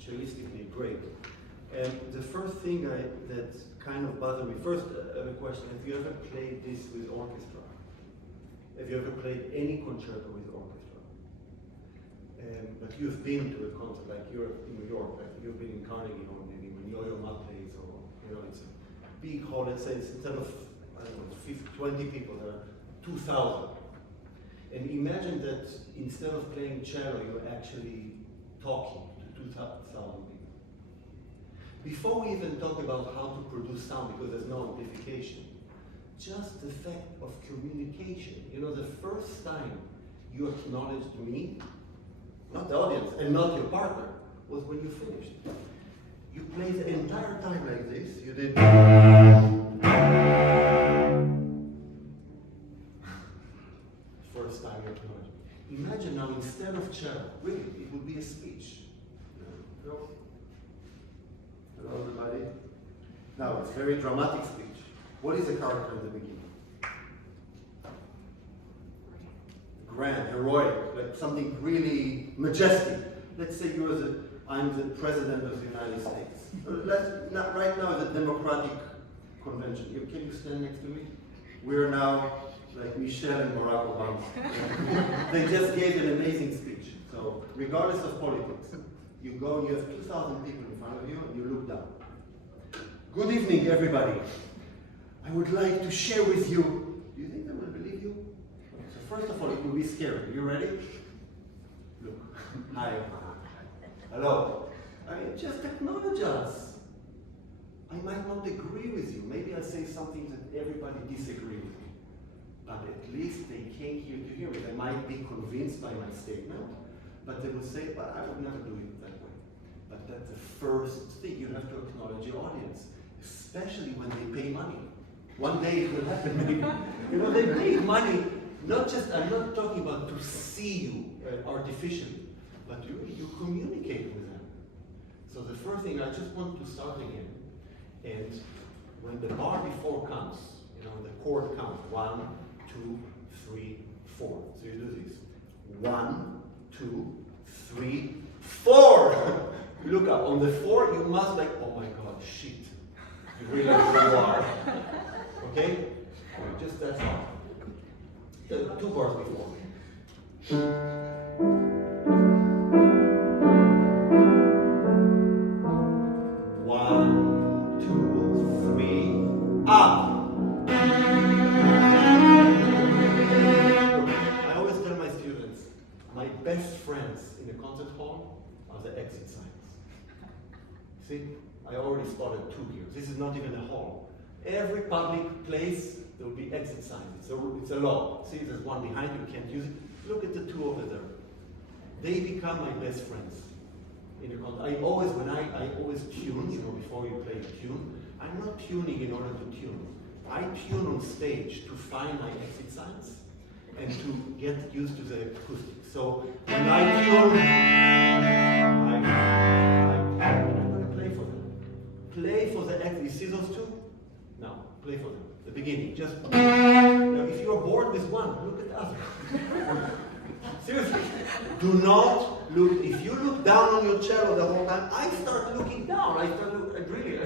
cellistically great. And the first thing that kind of bothered me, first I have a question, have you ever played this with orchestra? Have you ever played any concerto with orchestra? But you've been to a concert, like you're in New York, like you've been in Carnegie or maybe when Yo-Yo Ma plays, or it's a big hall, let's say it's instead of, I don't know, 50, 20 people, there are 2,000. And imagine that instead of playing cello, you're actually talking to 2,000 people. Before we even talk about how to produce sound, because there's no amplification, just the fact of communication. The first time you acknowledged me, not the audience, and not your partner, was when you finished. You played the entire time like this, you did. First time you acknowledged. Imagine now, instead of cello, really, it would be a speech. Hello, everybody. Now, it's a very dramatic speech. What is a character in the beginning? Grand, heroic, like something really majestic. Let's say I'm the president of the United States. Right now, it's a democratic convention. Can you stand next to me? We're now like Michelle and Barack Obama. They just gave an amazing speech. So, regardless of politics, you go and you have 2,000 people in front of you and you look down. Good evening, everybody. I would like to share with you. Do you think they will believe you? So first of all, it will be scary. Are you ready? Look. Hi. Hello. Just acknowledge us. I might not agree with you. Maybe I'll say something that everybody disagrees with. But at least they came here to hear it. They might be convinced by my statement, but they will say, but I would never do it that way. But that's the first thing. You have to acknowledge your audience, especially when they pay money. One day it will happen, maybe. They pay money, I'm not talking about to see you artificially, but you communicate with them. So the first thing, I just want to start again. And when the bar before comes, the chord counts, 1, 2, 3, 4. So you do this. 1, 2, 3, 4. You look up. On the 4, you must oh my God, shit. You really are. Okay? Just that's all. 2 bars before. 1, 2, 3, up. I always tell my students, my best friends in a concert hall are the exit signs. See? I already spotted 2 here. This is not even a hall. Every public place, there will be exit signs. It's a law. See, there's one behind you, can't use it. Look at the 2 over there. They become my best friends. In a concert. I always tune, before you play a tune, I'm not tuning in order to tune. I tune on stage to find my exit signs and to get used to the acoustics. So when I tune, I'm going to play for them. Play for the exit. You see those 2? No, play for them. The beginning. Just if you are bored with one, look at the other. Seriously, do not look. If you look down on your cello the whole time, I start looking down. I start looking. Really,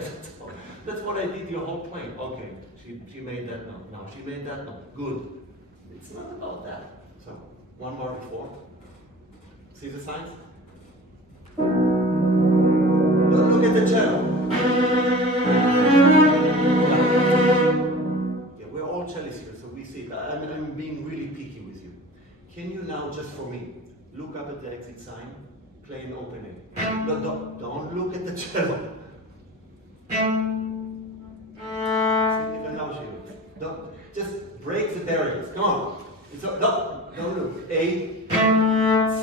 that's what I did your whole playing. Okay, she made that note. Now she made that note. Good. It's not about that. So one more before. See the signs? Look at the cello. Yeah, we're all cellists here, so we see it. I'm being really picky with you. Can you now, just for me, look up at the exit sign, play an open A. Don't look at the cello. See, even now she looks. Just break the barriers. Come on. Don't look. A, C,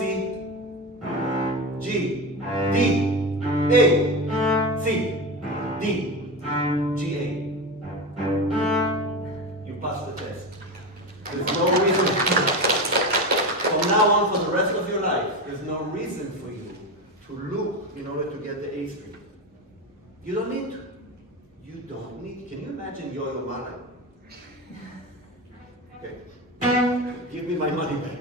G, D, A, C, D, G, A. You pass the test. There's no reason. From now on, for the rest of your life, there's no reason for you to look in order to get the A string. You don't need to. You don't need. Can you imagine Yo-Yo Ma? Okay. Give me my money back.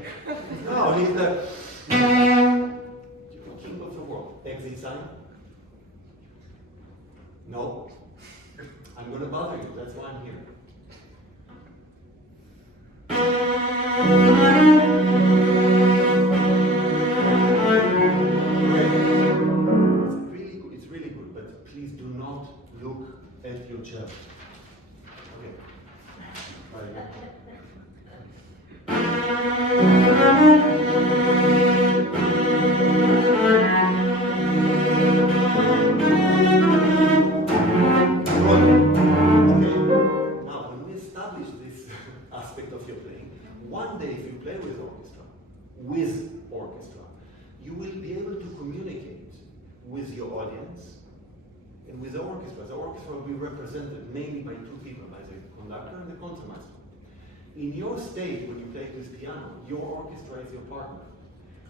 No, he's the king of the world. Exit exit sign? No? I'm going to bother you, that's why I'm here. It's really good, but please do not look at your cello. Okay. Try again. Now, when we establish this aspect of your playing, one day if you play with orchestra, you will be able to communicate with your audience and with the orchestra. The orchestra will be represented mainly by two people, by the conductor and the concertmaster. In your stage, when you play with piano, your orchestra is your partner.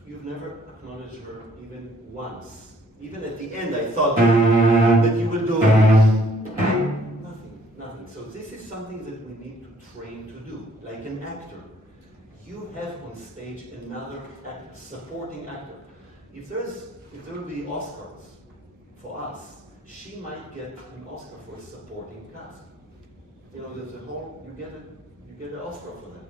You've never acknowledged her even once. Even at the end, I thought that you will do nothing. So this is something that we need to train to do, like an actor. You have on stage another supporting actor. If there will be Oscars for us, she might get an Oscar for supporting cast. You know, there's a whole, you get an Oscar for that.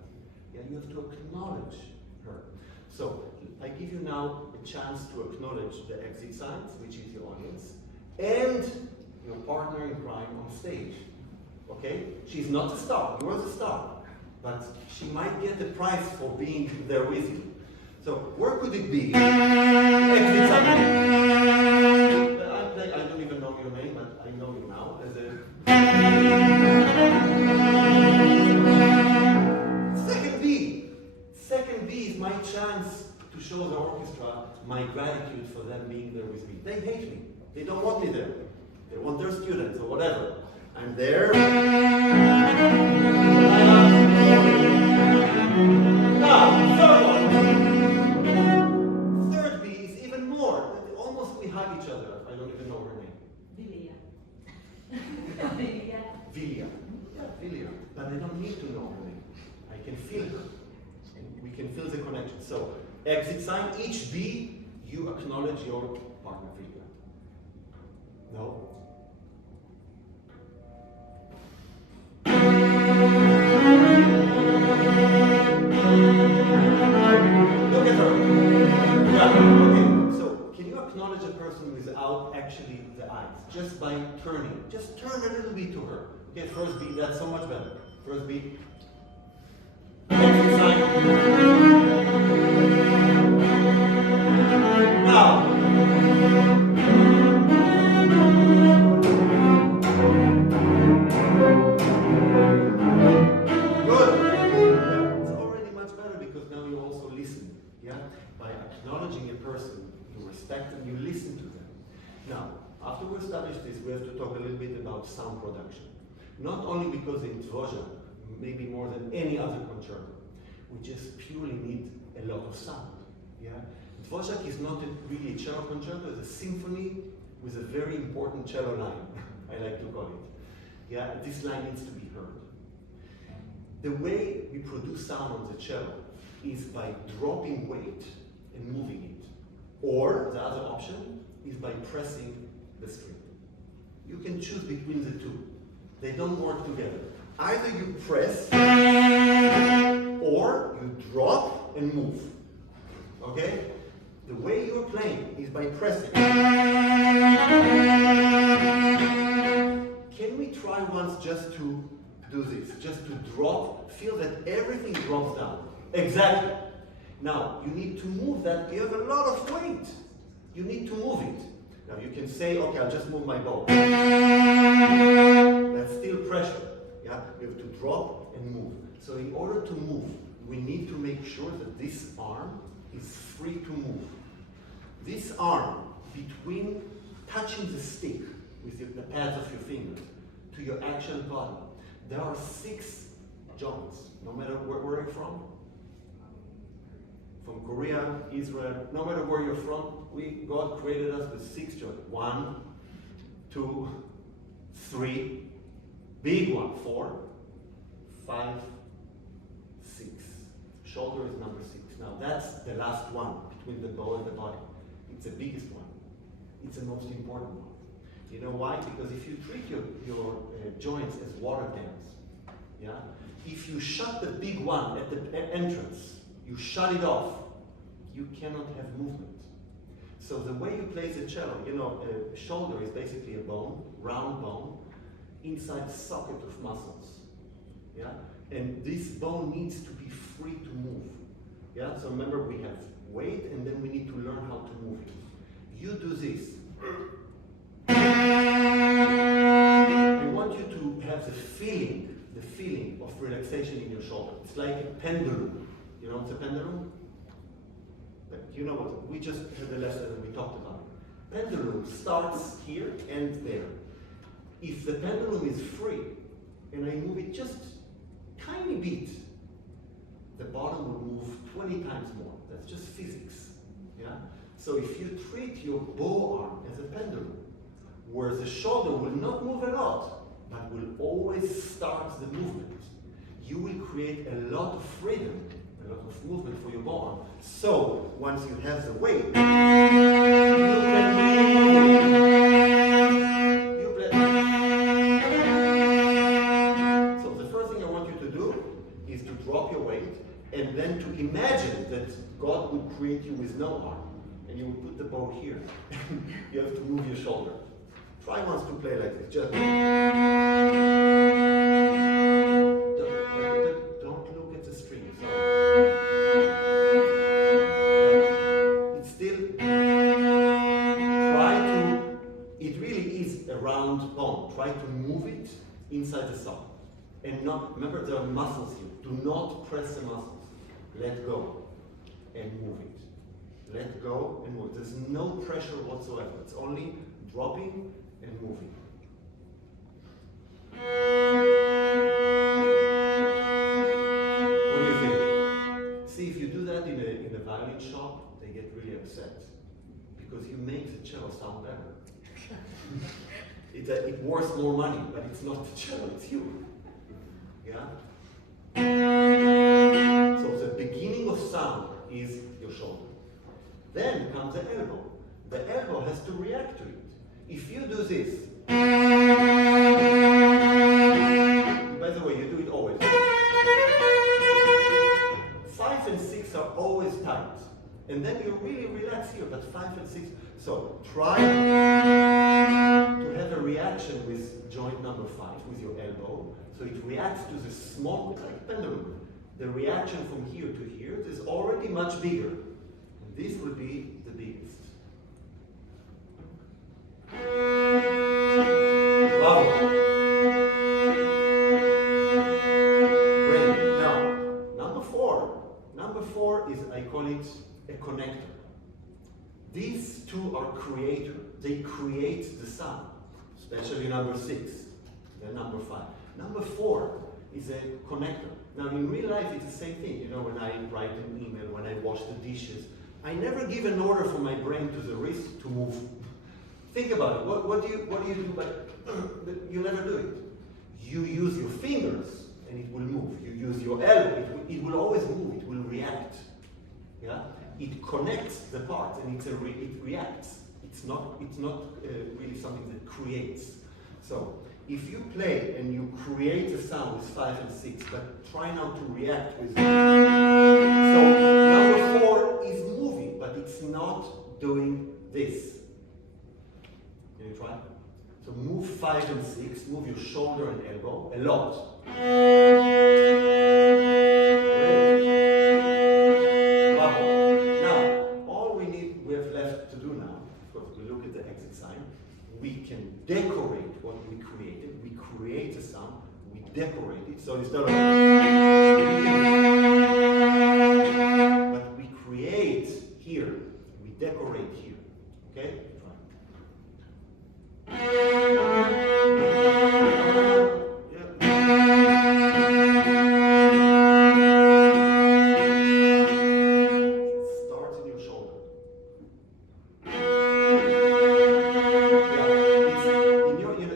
Yeah, you have to acknowledge her. So I give you now a chance to acknowledge the exit signs, which is your audience, and your partner in crime on stage. Okay? She's not the star, you're the star. But she might get the prize for being there with you. So where could it be? Exit sign. I don't even know your name, but I know you now. As a Second B is my chance to show the orchestra my gratitude for them being there with me. They hate me. They don't want me there. They want their students or whatever. I'm there. Now, third one. Third B is even more. Almost we hug each other. I don't even know her name. Vilia. Vilia. Yeah, Vilia. But I don't need to know her name. I can feel her. We can feel the connection. So, exit sign, each B, you acknowledge your partner, Vilia. No? Look at her. Yeah, okay. So, can you acknowledge a person without actually the eyes? Just by turning. Just turn a little bit to her. Okay, first beat, that's so much better. First beat. Exit sign. Now. Good. It's already much better because now you also listen. Yeah? By acknowledging a person, you respect them, you listen to them. Now, after we establish this, we have to talk a little bit about sound production. Not only because in Dvorak, maybe more than any other concerto, we just purely need a lot of sound. Yeah? Dvorak is not really a cello concerto, it's a symphony with a very important cello line, I like to call it. Yeah? This line needs to be heard. The way we produce sound on the cello is by dropping weight and moving it. Or, the other option, is by pressing the string. You can choose between the two. They don't work together. Either you press, or you drop and move. Okay? The way you're playing is by pressing. Can we try once just to do this? Just to drop, feel that everything drops down. Exactly. Now, you need to move that. You have a lot of weight. You need to move it. Now, you can say, okay, I'll just move my bow. That's still pressure. Yeah? You have to drop and move. So in order to move, we need to make sure that this arm is free to move. This arm, between touching the stick with the pads of your fingers to your actual body, there are 6 joints, no matter where you're from. From Korea, Israel, no matter where you're from, God created us with 6 joints. 1, 2, 3, big one, 4, 5, 6. Shoulder is number 6. Now that's the last one between the bow and the body. It's the biggest one. It's the most important one. You know why? Because if you treat your joints as water dams, yeah? If you shut the big one at the entrance, you shut it off, you cannot have movement. So the way you play the cello, you know, a shoulder is basically a bone, round bone, inside a socket of muscles. Yeah? And this bone needs to be free to move. Yeah? So remember, we have weight and then we need to learn how to move it. You do this. I want you to have the feeling of relaxation in your shoulder. It's like a pendulum. You know what's a pendulum? You know what? We just had a lesson and we talked about it. Pendulum starts here and there. If the pendulum is free and I move it just tiny bit, the bottom will move 20 times more. That's just physics. Yeah? So if you treat your bow arm as a pendulum, where the shoulder will not move a lot, but will always start the movement, you will create a lot of freedom, a lot of movement for your bow arm. So once you have the weight, you can So the first thing I want you to do is to drop your weight and then to imagine that God would create you with no arm. And you will put the bow here. You have to move your shoulder. Try once to play like this. Just don't look at the string. It's still try to. It really is a round bone. Try to move it inside the socket, and not. Remember, there are muscles here. Do not press the muscles. Let go and move it. Let go and move. There's no pressure whatsoever. It's only dropping and moving. What do you think? See, if you do that in a violin shop, they get really upset because you make the cello sound better. It worth more money, but it's not the cello, it's you. Yeah? So the beginning of sound is your shoulder. Then comes the elbow. The elbow has to react to it. If you do this, by the way, you do it always. 5 and 6 are always tight. And then you really relax here, but 5 and 6. So try to have a reaction with joint number 5, with your elbow. So it reacts to the small, like pendulum. The reaction from here to here is already much bigger. And this will be the biggest. Wow. Great. Now, number 4. Number 4 is, I call it a connector. These two are creator. They create the sound, especially number 6, then number 5. Number 4 is a connector. Now, in real life, it's the same thing. You know, when I write an email, when I wash the dishes, I never give an order from my brain to the wrist to move. Think about it. What do you do? But you never do it. You use your fingers, and it will move. You use your elbow. It will always move. It will react. Yeah. It connects the parts, and it reacts. It's not really something that creates. So if you play and you create a sound with 5 and 6, but try now to react with. So number 4 is moving, but it's not doing this. Can you try? So move 5 and 6, move your shoulder and elbow a lot. Bravo. Now, all we have left to do now, of course, we look at the exit sign. We can decorate what we created. We create a sound, we decorate it. So instead of but we create here, we decorate here. Okay? Starts in your shoulder.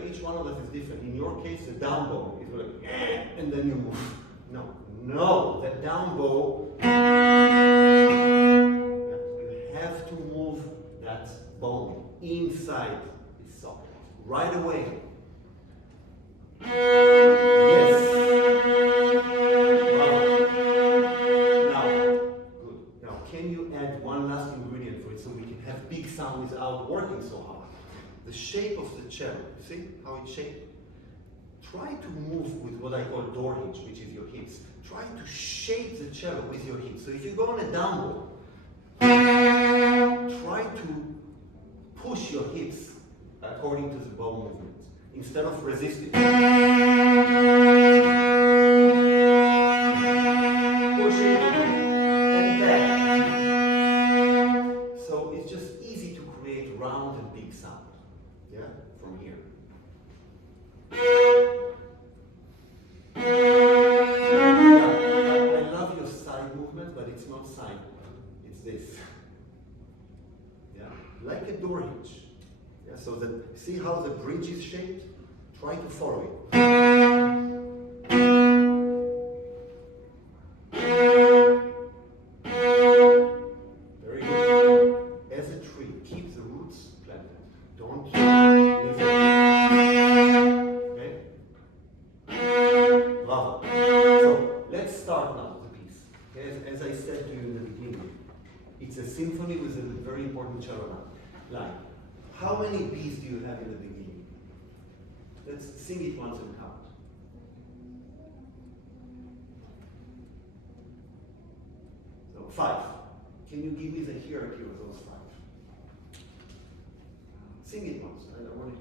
Each one of us is different. In your case, the down bow is like, and then you move. No, that down bow, you have to move that. inside this socket. Right away. Yes. Wow. Now, good. Now, can you add one last ingredient for it so we can have big sound without working so hard? The shape of the cello. See how it's shaped? Try to move with what I call door hinge, which is your hips. Try to shape the cello with your hips. So if you go on a downward, try to push your hips according to the bow movement, instead of resisting. Pushing and back. So it's just easy to create round and big sound. Yeah, from here. I love your side movement, but it's not side movement. It's this. Yeah, like a door hinge. Yeah, so that, see how the bridge is shaped? Try to follow it. Very good. As a tree, keep the roots planted. Don't leave them. Okay? Bravo. So let's start now the piece. As I said to you in the beginning, it's a symphony with a very important cello line. How many B's do you have in the beginning? Let's sing it once and count. So 5. Can you give me the hierarchy of those 5? Sing it once. I don't want it.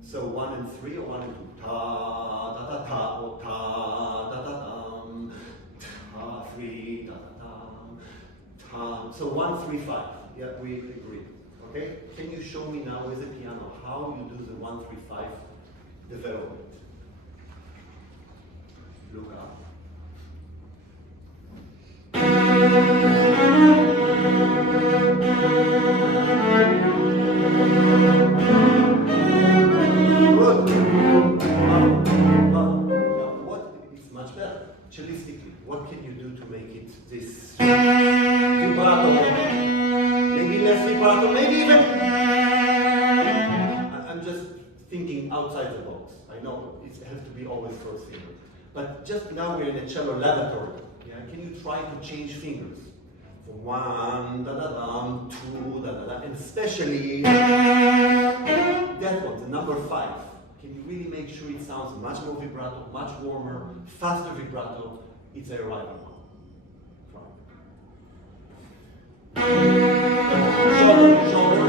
So 1 and 3 or 1 and 2? Ta ta ta ta or ta ta ta dum. Ta 3 ta ta dum. So 1, 3, 5. Yeah, we agree. Okay? Can you show me now with the piano how you do the 1, 3, 5 development? Look up. Good. It's much better. Cellistically, what can you do to make it this vibrato? Maybe less vibrato, maybe even. I'm just thinking outside the box. I know it has to be always first finger. But just now we're in a cello laboratory. Yeah? Can you try to change fingers? For 1, da da dum, 2, da da da, and especially that one, the number 5. Can you really make sure it sounds much more vibrato, much warmer, faster vibrato? It's a right one. Try. Shoulder, shoulder.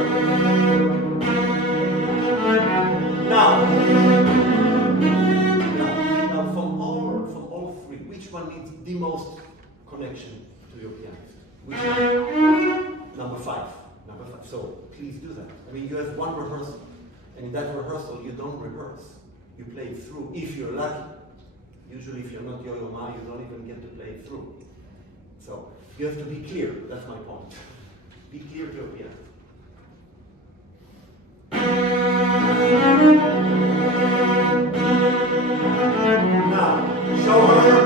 Now from all 3, which one needs the most connection to your pianist? Which one? Number 5. Number 5. So please do that. I mean, you have one rehearsal. And in that rehearsal, you don't rehearse. You play it through, if you're lucky. Usually, if you're not Yo-Yo Ma, you don't even get to play it through. So, you have to be clear. That's my point. Be clear to your piano. Now, show her.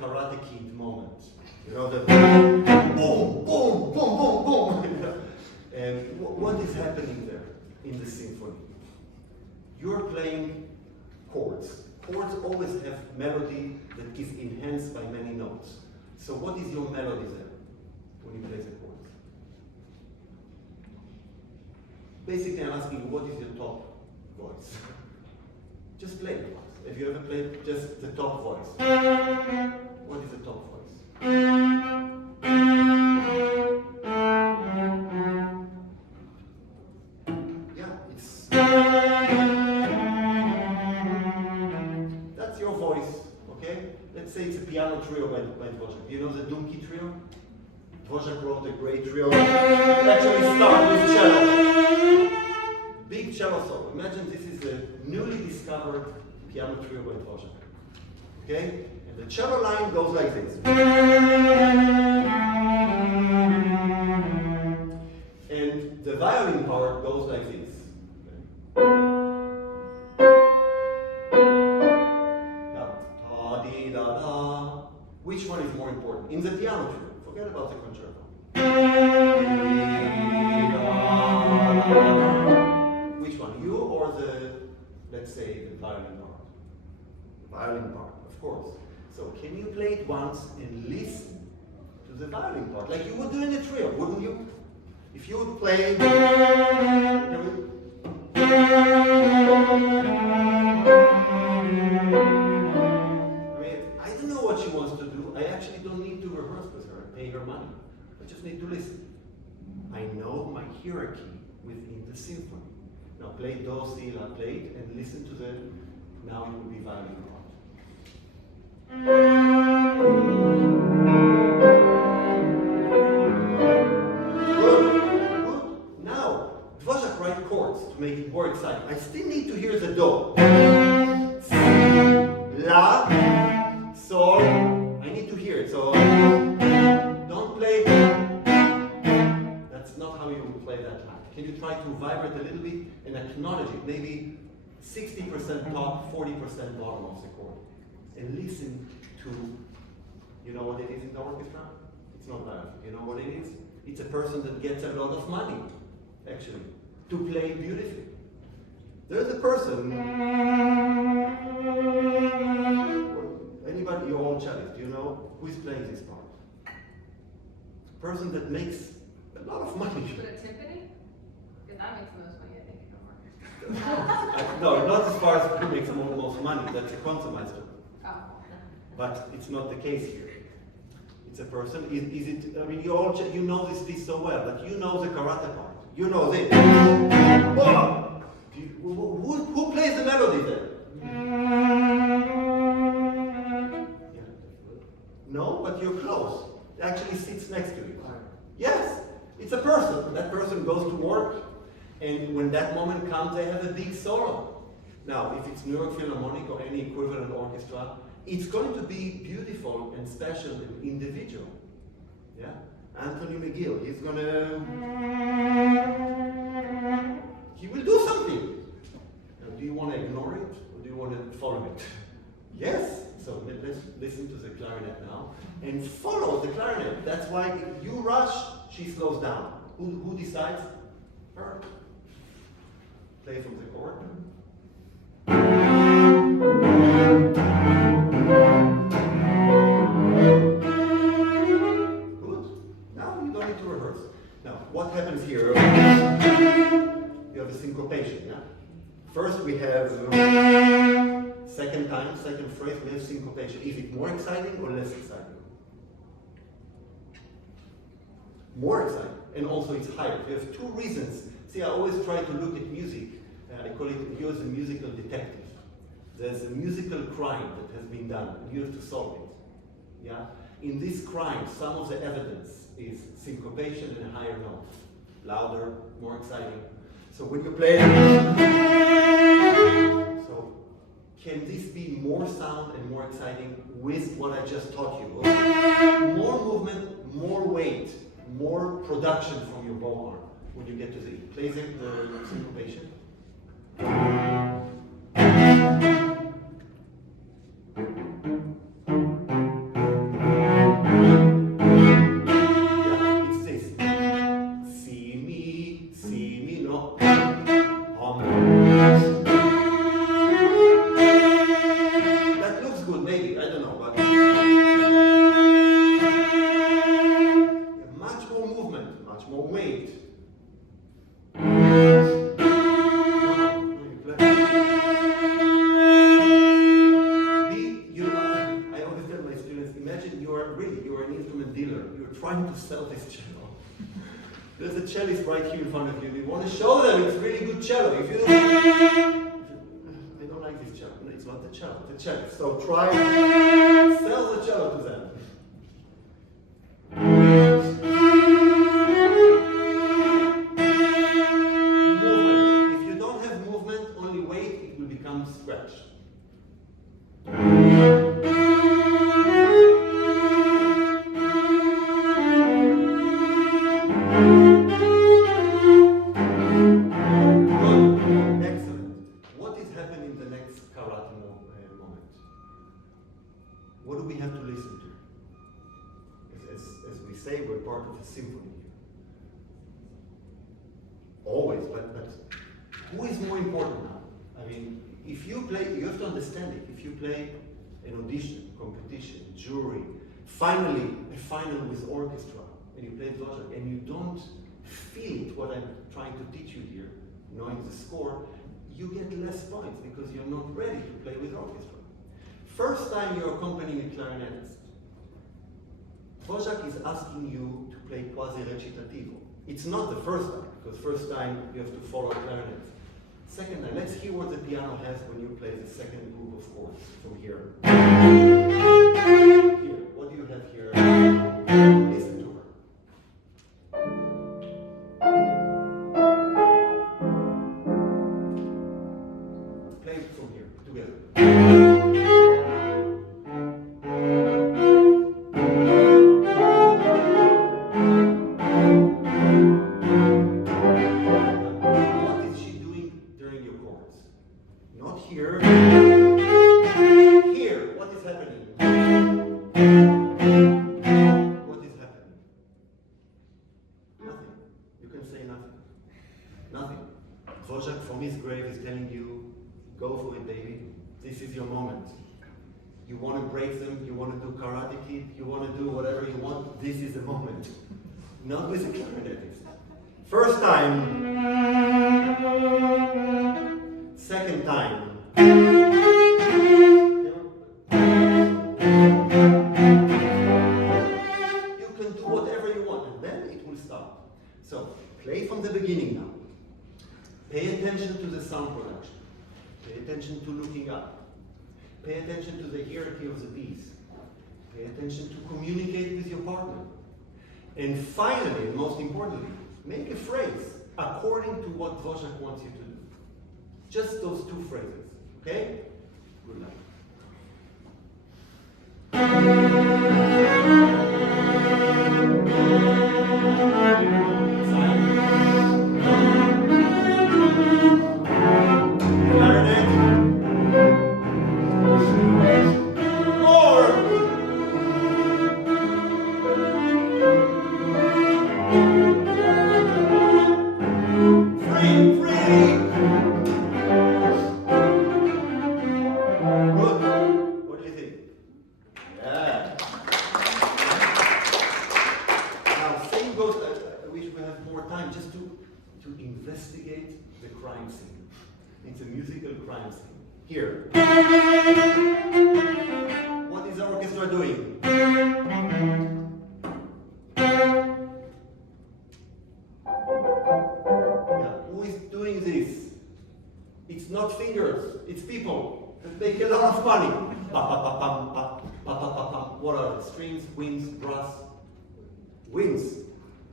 Karate Kid moment. You know, the boom, boom, boom, boom, boom. And what is happening there in the symphony? You're playing chords. Chords always have melody that is enhanced by many notes. So what is your melody there when you play the chords? Basically, I'm asking, what is your top voice? Just play it. Have you ever played just the top voice? What is the top voice? Yeah, it's... That's your voice, okay? Let's say it's a piano trio by Dvorak. Do you know the Dumki trio? Dvorak wrote a great trio. It actually starts with cello. Big cello solo. Imagine this is a newly discovered piano trio by Dvorak. Okay? And the cello line goes like this. And the violin part goes like this. Okay? in the piano trio. Forget about the concerto. Which one? You or the, let's say, the violin part? The violin part, of course. So can you play it once and listen to the violin part, like you would do in a trio, wouldn't you? If you would play, I mean, I don't know what she wants to do. I actually don't need to rehearse with her and pay her money. I just need to listen. I know my hierarchy within the symphony. Now play Do, Si, La, play it, and listen to the, now it will be violin part. Good. Now, Dvorak write chords to make it more exciting. I still need to hear the Do. Si, La, Sol. I need to hear it. So don't play. That's not how you would play that line. Can you try to vibrate a little bit and acknowledge it? Maybe 60% top, 40% bottom of the chord. And listen to, you know what it is in the orchestra? It's not that. You know what it is? It's a person that gets a lot of money, actually, to play beautifully. There's a person, anybody, your own cellist, you know who is playing this part? A person that makes a lot of money. But a timpani? Because that makes the most money, I think, in the orchestra. No, not as far as who makes the most money. That's a concertmeister. Oh. But it's not the case here. It's a person. Is it? I mean, you know this piece so well, but you know the karate part. You know this. Oh! Who plays the melody there? Yeah. No, but you're close. It actually sits next to you. Yes, it's a person. That person goes to work, and when that moment comes, they have a big solo. Now, if it's New York Philharmonic or any equivalent orchestra, it's going to be beautiful and special and individual. Yeah? Anthony McGill, he will do something. Now, do you want to ignore it or do you want to follow it? Yes. So let's listen to the clarinet now and follow the clarinet. That's why if you rush, she slows down. Who decides? Her. Play from the chord. Good. Now you don't need to rehearse. Now, what happens here? You have a syncopation, yeah? First we have second phrase, we have syncopation. Is it more exciting or less exciting? More exciting, and also it's higher. You have two reasons. See, I always try to look at music. I call it, you're the musical detective. There's a musical crime that has been done, and you have to solve it. Yeah? In this crime, some of the evidence is syncopation and a higher note. Louder, more exciting. So when you play, so can this be more sound and more exciting with what I just taught you? More movement, more weight, more production from your bow arm when you get to the E. Play the syncopation. There's a cellist right here in front of you. You want to show them it's really good cello. If you I don't like this cello. No, it's not the cello, the cellist. So try sell the cello to them. Movement. If you don't have movement, only weight, it will become scratch. What do we have to listen to? say we're part of a symphony. Always, but who is more important now? I mean, if you play, you have to understand it. If you play an audition, competition, jury, finally a final with orchestra, and you play Dvorak, and you don't feel it, what I'm trying to teach you here, knowing the score, you get less points because you're not ready to play with orchestra. First time you're accompanying a clarinetist, Dvorak is asking you to play quasi recitativo. It's not the first time, because first time you have to follow a clarinet. Second time, let's hear what the piano has when you play the second group of chords from here. Here, what do you have here? Listen to her. Play it from here, together. Dvorak from his grave is telling you, go for it, baby. This is your moment. You want to break them, you want to do Karate Kid, you want to do whatever you want, this is the moment. Not with a clarinetist. First time. Second time. You can do whatever you want, and then it will start. So, play from the beginning now. Pay attention to the sound production. Pay attention to looking up. Pay attention to the hierarchy of the piece. Pay attention to communicate with your partner. And finally, and most importantly, make a phrase according to what Dvorak wants you to do. Just those two phrases, okay? Good luck. Investigate the crime scene. It's a musical crime scene. Here. What is the orchestra doing? Yeah, who is doing this? It's not fingers, it's people that make a lot of money. Pa pa pa pam pa pa pa pa pam. What are the strings, winds, brass? Winds.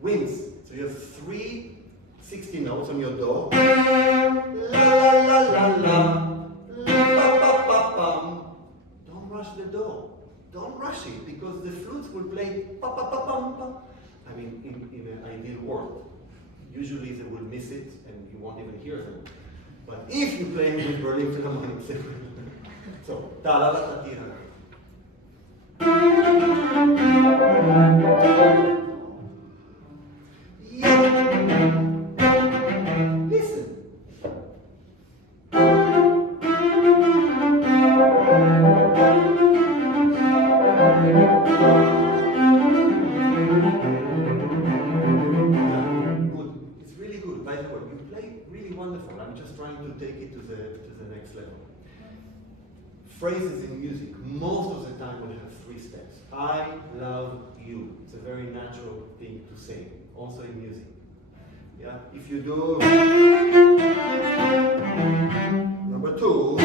Winds. So you have 360 notes on your do. La la la la la. La pa pa pa pam. Don't rush the do. Don't rush it because the flutes will play pa pa pa pam pam. I mean, in an ideal world, usually they will miss it and you won't even hear them. But if you play with Berlin Philharmonic, so ta la la ta ti ra. Listen. Good. It's really good. By the way, you play really wonderful. I'm just trying to take it to the next level. Phrases in music, most of the time will have 3 steps. I love you. It's a very natural thing to say, also in music. Yeah, if you do number 2,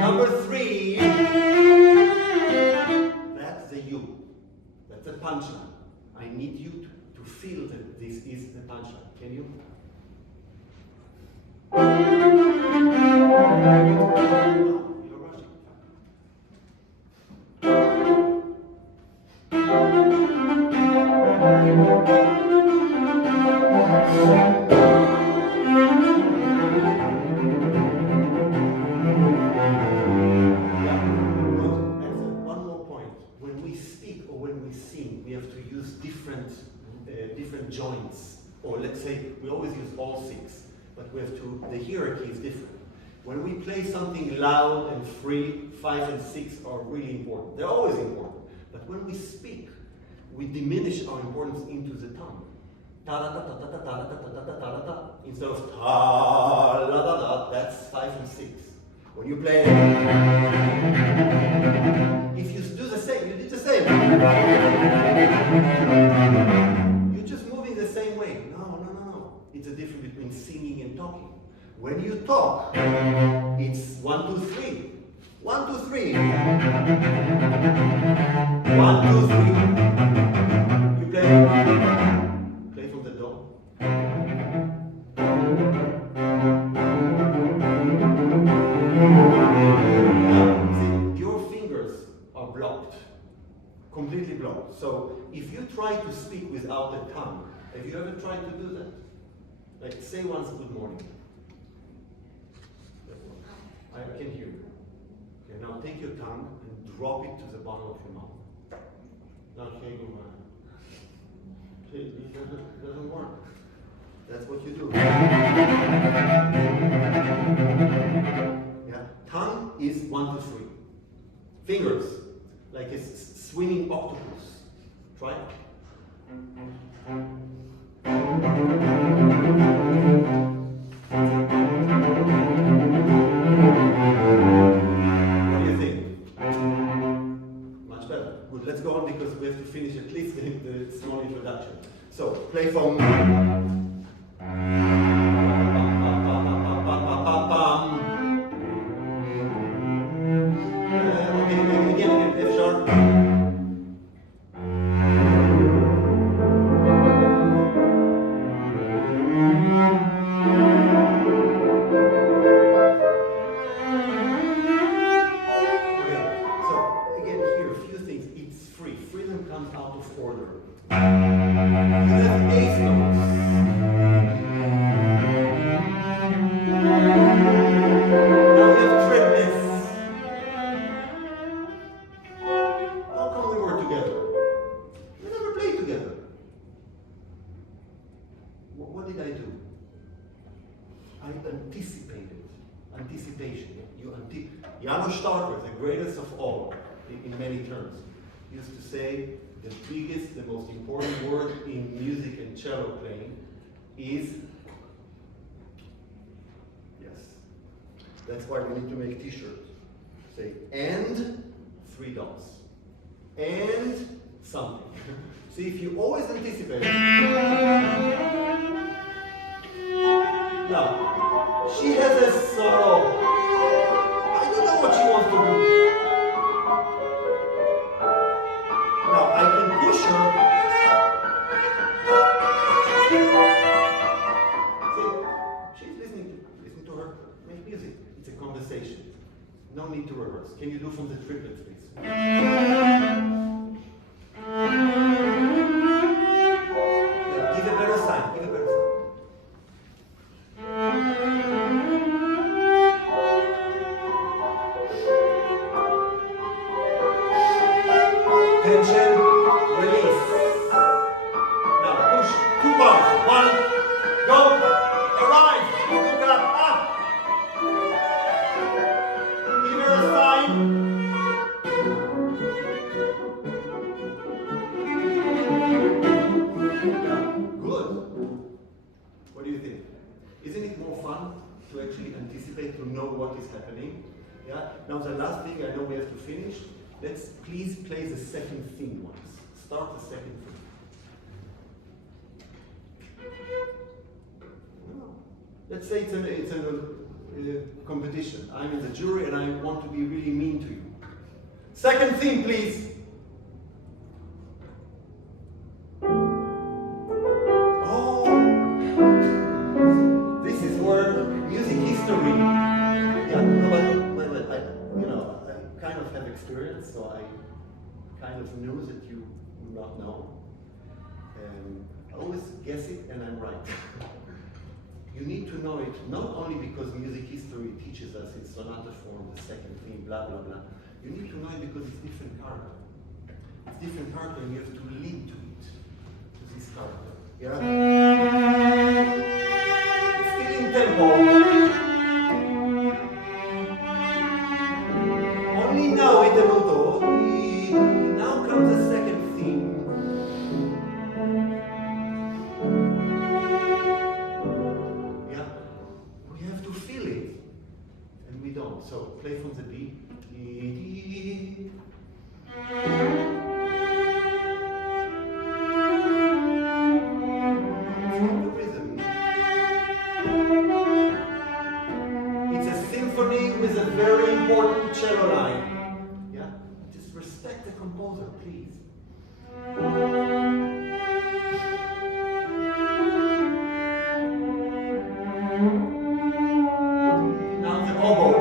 number 3, that's the you. That's the punchline. I need you to feel that this is the punchline. Can you? You're rushing. One more point. When we speak or when we sing, different. When we play something loud and free, 5 and 6 are really important. They're always important. But when we speak, we diminish our importance into the tongue. Ta-da-ta-ta-ta-ta-ta-ta-ta-ta-ta-ta. Instead of ta-la-da-da, that's 5 and 6. When you play, if you do the same, you did the same. You're just moving the same way. No. It's a difference between singing and talking. When you talk, it's 1, 2, 3. 1, 2, 3. 1, 2, 3. You play from the do. See, your fingers are blocked, completely blocked. So if you try to speak without a tongue, have you ever tried to do that? Like say once good morning. I can hear you. Okay, now take your tongue and drop it to the bottom of your mouth. Now shake your mind. It doesn't work. That's what you do. Yeah. Tongue is 1, 2, 3. Fingers, like a swimming octopus. Try it. What do you think? Much better. Good. Let's go on because we have to finish at least the small introduction. So, play from. Again, F sharp. The most important word in music and cello playing is yes. That's why we need to make t-shirts. Say and 3 dots. And something. See, if you always anticipate. Now, she has a solo. I don't know what she wants to do. Now I can push her. See, she's listening to her make music. It's a conversation. No need to reverse. Can you do from the triplets, please? Now, give a better sign. Give a better sign. Tension, release. Now push 2 bars. 1, go, arrive, look up. Give her a sign. Good. What do you think? Isn't it more fun to actually anticipate, to know what is happening? Yeah. Now the last thing, I know we have to finish. Let's please play the second theme once. Start the second theme. Let's say it's a competition. I'm in the jury and I want to be really mean to you. Second theme, please. Oh, this is where music history. Yeah, no, but I kind of have experience, so I kind of knew that you do not know. I always guess it and I'm right. You need to know it not only because music history teaches us in sonata form, the second theme, blah, blah, blah. You need to know it because it's different character. It's different character and you have to lead to it, to this character. Yeah? It's still in tempo. note. So play from the B. D, the rhythm. It's a symphony with a very important cello line. Yeah? Just respect the composer, please. Now the oboe.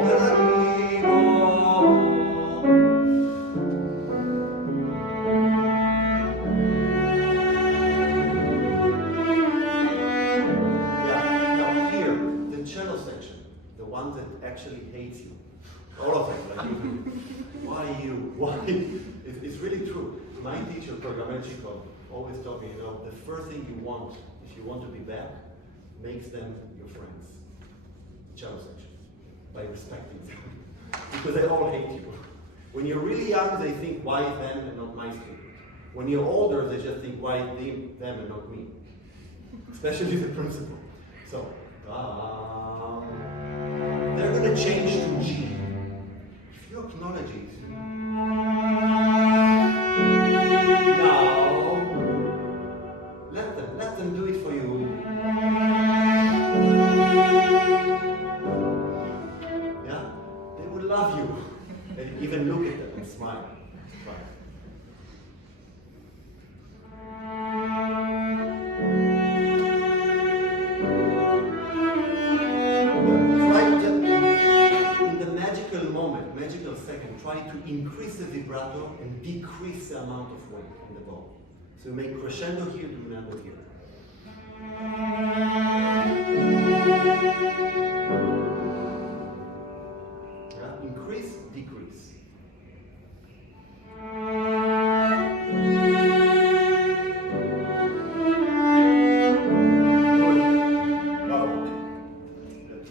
One that actually hates you. All of them, like you. Why you? Why? It's really true. My teacher, programmagical, always taught me, the first thing you want, if you want to be back, makes them your friends. Cello section. By respecting them. Because they all hate you. When you're really young, they think, why them and not my student? When you're older, they just think, why them and not me? Especially the principal. So, they're going to change to G. If you acknowledge it, now let them do it for you. Yeah, they would love you. And even look at them and smile. Magical second, try to increase the vibrato and decrease the amount of weight in the bow. So you make crescendo here, diminuendo here.